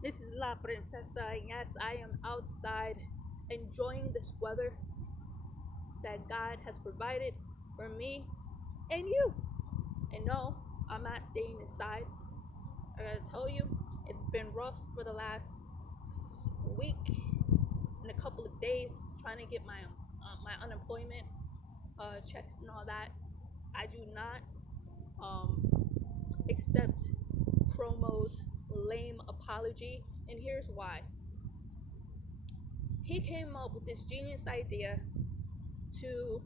This is La Princesa, and yes, I am outside enjoying this weather that God has provided for me and you. And no, I'm not staying inside. I gotta tell you, it's been rough for the last week and a couple of days trying to get my unemployment checks and all that. I do not um, accept Cuomo's lame apology, and here's why. He came up with this genius idea to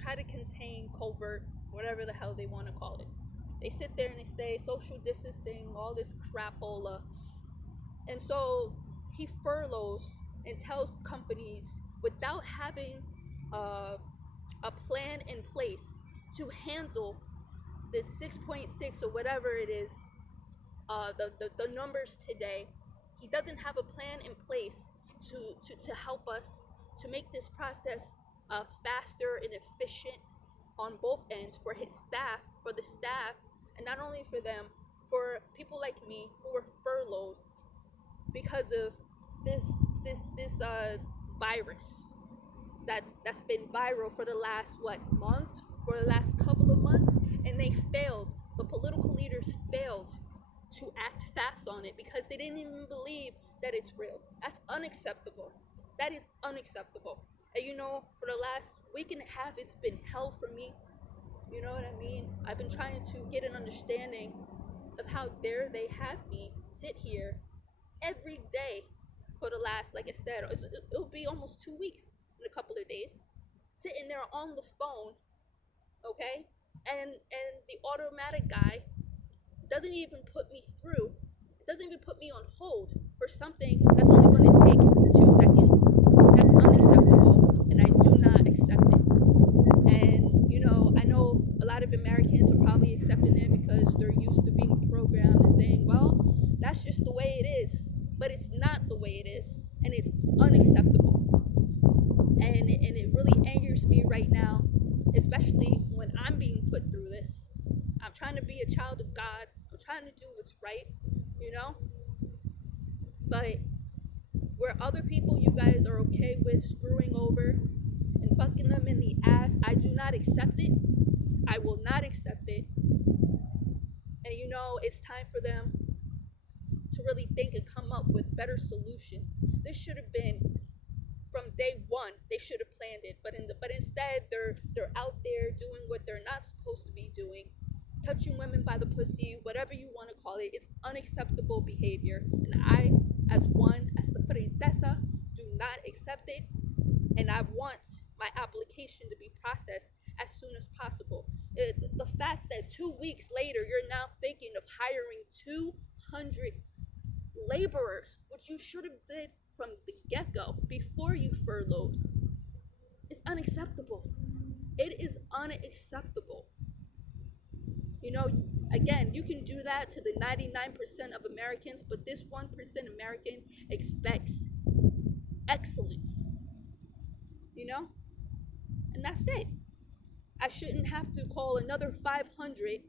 try to contain covert, whatever the hell they want to call it. They sit there and they say social distancing, all this crapola, and so he furloughs and tells companies without having uh, a plan in place to handle the 6.6 or whatever it is, the numbers today. He doesn't have a plan in place to help us to make this process faster and efficient on both ends for his staff, for the staff, and not only for them, for people like me who were furloughed because of this virus that's been viral for the last month, for the last couple of months, and they failed. The political leaders failed to act fast on it because they didn't even believe that it's real. That's unacceptable. That is unacceptable. And for the last week and a half, it's been hell for me. You know what I mean? I've been trying to get an understanding of how dare they have me sit here every day for the last, like I said, it'll be almost 2 weeks in a couple of days, sitting there on the phone, okay? And the automatic guy doesn't even put me through, doesn't even put me on hold for something that's only going to take 2 seconds. That's unacceptable, and I do not accept it. And I know a lot of Americans are probably accepting it because they're used to being programmed and saying, well, that's just the way it is. But it's not the way it is, and it's unacceptable. And it really angers me right now, especially when I'm being put through this. I'm trying to be a child of God. I'm trying to do what's right, you know? But where other people you guys are okay with screwing over and fucking them in the ass, I do not accept it. I will not accept it. And it's time for them to really think and come up with better solutions. This should have been from day one. They should have planned it, but instead they're out there doing what they're not supposed to be doing, touching women by the pussy, whatever you want to call it. It's unacceptable behavior, and I, as the princesa, do not accept it, and I want my application to be processed as soon as possible. The fact that 2 weeks later you're now thinking of hiring 200 laborers, which you should have did from the get-go before you furloughed, is unacceptable. It is unacceptable. You know, again, you can do that to the 99% of Americans, but this 1% American expects excellence, you know? And that's it. I shouldn't have to call another 500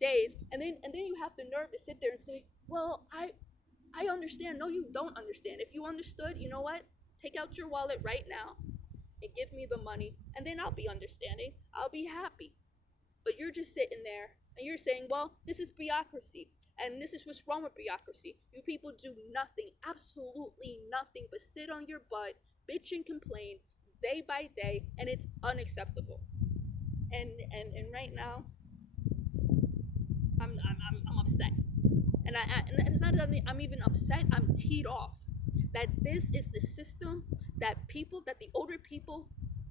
days, and then you have the nerve to sit there and say, well, I understand. No, you don't understand. If you understood, you know what? Take out your wallet right now and give me the money, and then I'll be understanding. I'll be happy. But you're just sitting there and you're saying, well, this is bureaucracy, and this is what's wrong with bureaucracy. You people do nothing, absolutely nothing, but sit on your butt, bitch and complain day by day, and it's unacceptable. And right now, I'm upset. And it's not that I'm even upset. I'm teed off that this is the system that the older people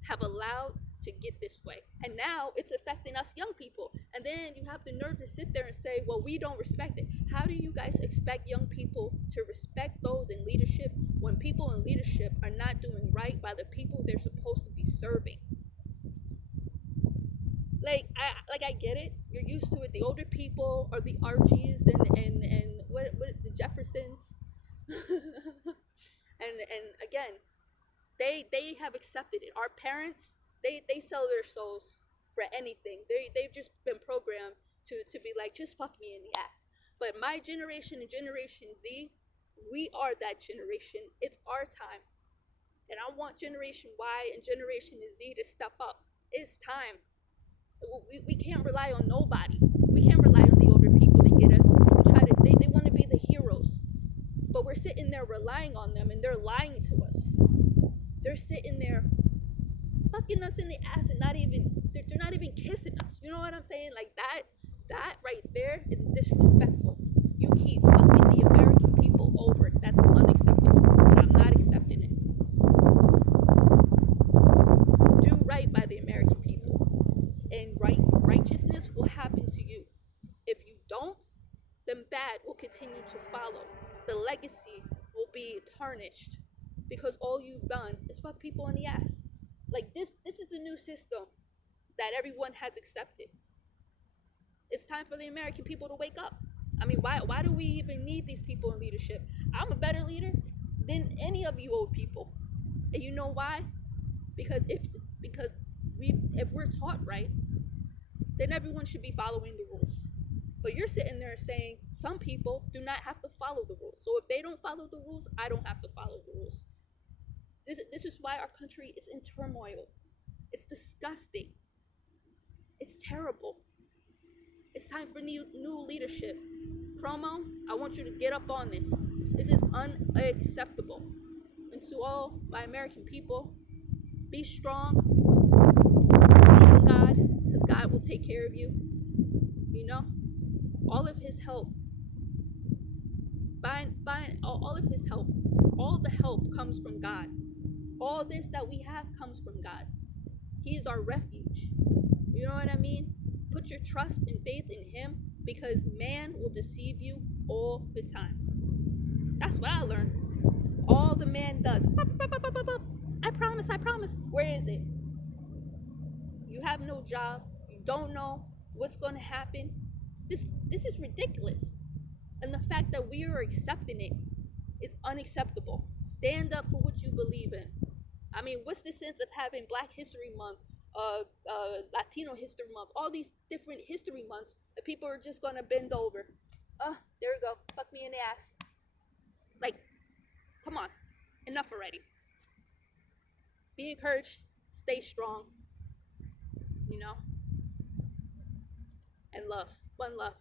have allowed to get this way, and now it's affecting us young people. And then you have the nerve to sit there and say, well, we don't respect it. How do you guys expect young people to respect those in leadership when people in leadership are not doing right by the people they're supposed to be serving? I get it. You're used to it. The older people are the Archies and what the Jeffersons, and again, they have accepted it. Our parents, they sell their souls for anything. They've just been programmed to be like, just fuck me in the ass. But my generation and Generation Z, we are that generation. It's our time. And I want Generation Y and Generation Z to step up. It's time. We can't rely on nobody. We can't rely on the older people to get us and try to, they want to be the heroes. But we're sitting there relying on them and they're lying to us. They're sitting there fucking us in the ass and they're not even kissing us. You know what I'm saying? Like that right there is disrespectful. You keep fucking the American people over. That's unacceptable. And I'm not accepting it. Do right by the American people. And righteousness will happen to you. If you don't, then bad will continue to follow. The legacy will be tarnished because all you've done is fuck people in the ass. Like this is a new system that everyone has accepted. It's time for the American people to wake up. I mean, why do we even need these people in leadership? I'm a better leader than any of you old people. And you know why? Because if we're taught right, then everyone should be following the rules. But you're sitting there saying some people do not have to follow the rules. So if they don't follow the rules, I don't have to follow the rules. This is why our country is in turmoil. It's disgusting. It's terrible. It's time for new leadership. Cuomo, I want you to get up on this. This is unacceptable. And to all my American people, be strong. Believe in God, because God will take care of you. You know, all of His help. Find all of His help. All the help comes from God. All this that we have comes from God. He is our refuge. You know what I mean? Put your trust and faith in Him because man will deceive you all the time. That's what I learned. All the man does. I promise, I promise. Where is it? You have no job. You don't know what's going to happen. This is ridiculous. And the fact that we are accepting it is unacceptable. Stand up for what you believe in. I mean, what's the sense of having Black History Month, Latino History Month, all these different history months that people are just gonna bend over? There we go. Fuck me in the ass. Like, come on. Enough already. Be encouraged. Stay strong. You know? And love. One love.